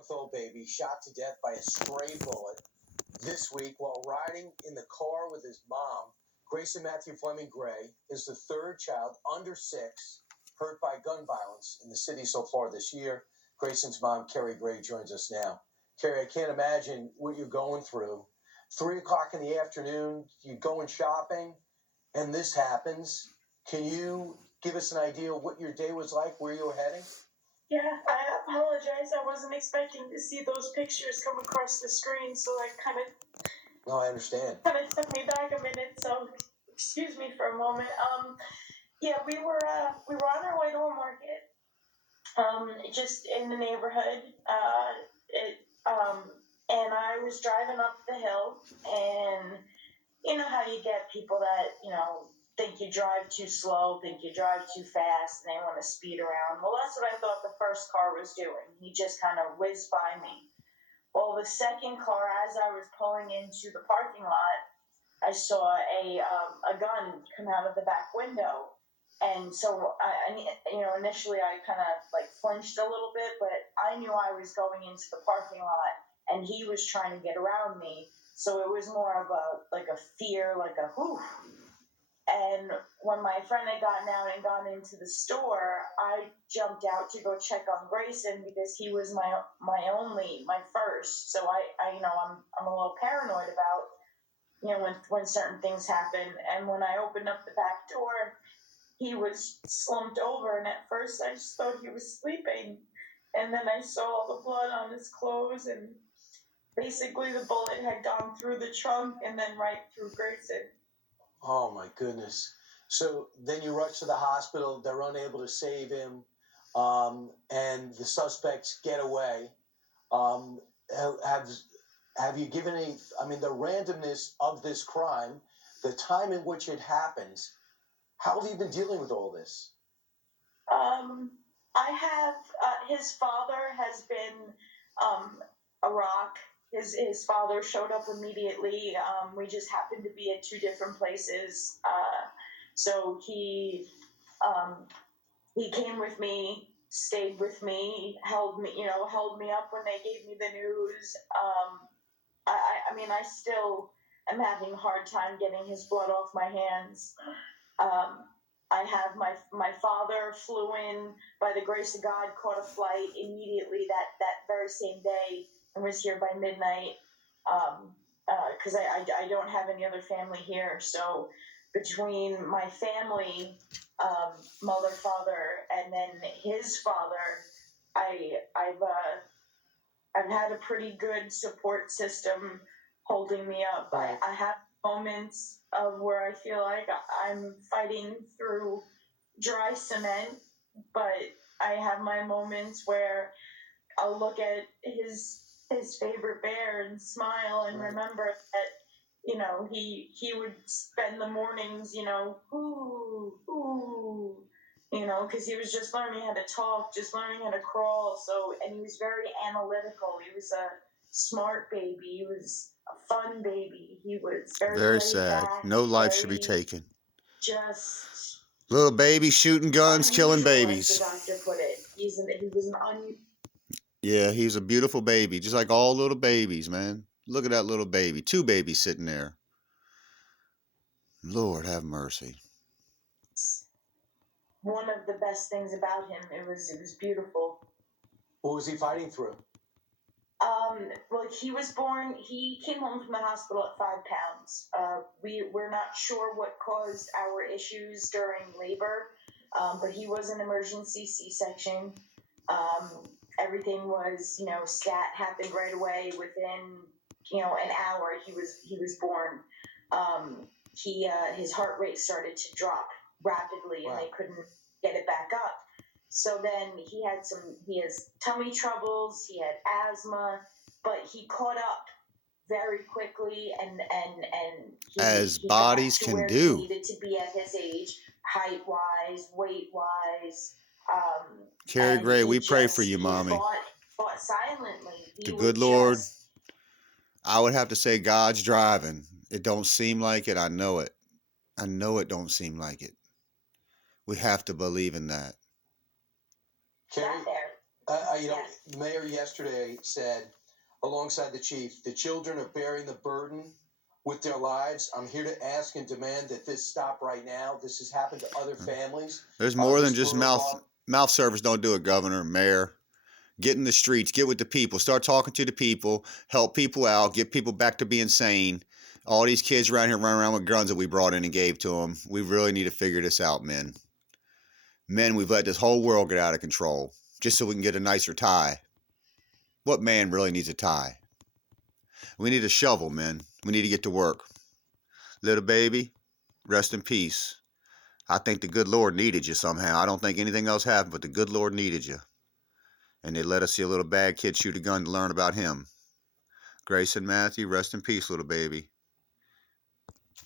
Month-old baby shot to death by a stray bullet this week while riding in the car with his mom. Grayson Matthew Fleming Gray is the third child under 6 hurt by gun violence in the city so far this year. Grayson's mom, Kerri Gray, joins us now. Kerri, I can't imagine what you're going through. 3 o'clock in the afternoon, you're going shopping, and this happens. Can you give us an idea of what your day was like, where you were heading? Yeah, I apologize. I wasn't expecting to see those pictures come across the screen, so I No, I understand. kind of took me back a minute. So excuse me for a moment. Yeah, we were on our way to a market, just in the neighborhood. And I was driving up the hill, and you know how you get people that think you drive too slow, think you drive too fast, and they want to speed around. Well, that's what I thought the first car was doing. He just kind of whizzed by me. Well, the second car, as I was pulling into the parking lot, I saw a gun come out of the back window. And so, initially I kind of like flinched a little bit, but I knew I was going into the parking lot, and he was trying to get around me. So it was more of a fear, like a whew. And when my friend had gotten out and gone into the store, I jumped out to go check on Grayson because he was my first. So I'm a little paranoid about when certain things happen. And when I opened up the back door, he was slumped over, and at first I just thought he was sleeping. And then I saw all the blood on his clothes, and basically the bullet had gone through the trunk and then right through Grayson. Oh, my goodness. So then you rush to the hospital. They're unable to save him, and the suspects get away. Have you given any, the randomness of this crime, the time in which it happens, how have you been dealing with all this? I have, his father has been a rock. His father showed up immediately. We just happened to be at 2 different places. So he came with me, stayed with me, held me up when they gave me the news. I still am having a hard time getting his blood off my hands. I have my father flew in by the grace of God, caught a flight immediately that very same day, and was here by midnight. Because I don't have any other family here. So between my family, mother, father, and then his father, I've had a pretty good support system holding me up. I have moments of where I feel like I'm fighting through dry cement, but I have my moments where I'll look at his favorite bear and smile and remember that he would spend the mornings because he was just learning how to talk, just learning how to crawl. So, and he was very analytical. He was a smart baby. He was a fun baby. He was very sad. No life should be taken. Just little baby shooting guns, unusual, killing babies. as the doctor put it. He was an unusual. Yeah, he's a beautiful baby, just like all little babies, man. Look at that little baby. 2 babies sitting there. Lord have mercy. One of the best things about him, it was beautiful. What was he fighting through? Well, he came home from the hospital at 5 pounds. We're not sure what caused our issues during labor, but he was an emergency C-section. Everything was, scat happened right away within, an hour. He was born. His heart rate started to drop rapidly, and they couldn't get it back up. So then he has tummy troubles, he had asthma, but he caught up very quickly, and as bodies can do. He needed to be at his age, height wise, weight wise. Kerri Gray, we pray for you, Mommy. Fought silently. The good Lord. I would have to say God's driving. It don't seem like it. I know it. I know it don't seem like it. We have to believe in that. Kerri, The mayor yesterday said, alongside the chief, the children are bearing the burden with their lives. I'm here to ask and demand that this stop right now. This has happened to other families. There's more than This just brutal law- mouth service. Don't do it, Governor, Mayor. Get in the streets, get with the people, start talking to the people, help people out, get people back to being sane. All these kids around here running around with guns that we brought in and gave to them. We really need to figure this out, men. Men, we've let this whole world get out of control just so we can get a nicer tie. What man really needs a tie? We need a shovel, men. We need to get to work. Little baby, rest in peace. I think the good Lord needed you somehow. I don't think anything else happened, but the good Lord needed you. And they let us see a little bad kid shoot a gun to learn about him. Grace and Matthew, rest in peace, little baby.